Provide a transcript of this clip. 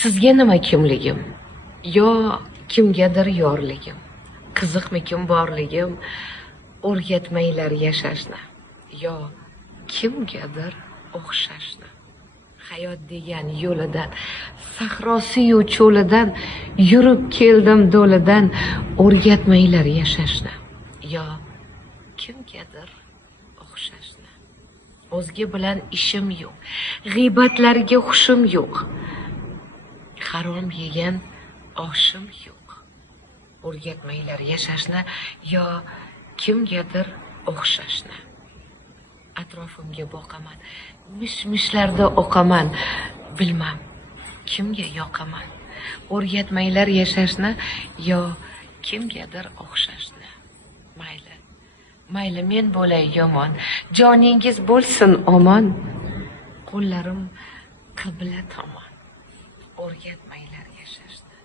Sizga nima kimligim? Yo kimgadir yorligim? Qiziqmikin borligim? O'rgatmanglar yashashni. Yo kimgadir o'xshashni. Hayot degan yo'lidan, sahrosi-yu cho'lidan yurib keldim do'lidan. O'rgatmanglar yashashni. Yo kimgadir o'xshashni. O'zga bilan ishim yo'q, g'iybatlarga hushim yo'q, harom yegan oshim yo'q. O'rgatmanglar yashashni, yo kimgadir o'xshashni. Atrofimga boqaman, mish-mishlarda oqaman, bilmam kimga yoqaman. O'rgatmanglar yashashni, yo kimgadir o'xshashni. Mayli men bo'lay yomon, joningiz bo'lsin omon, qo'llarim qibla tomon. O'rgatmanglar yashashni.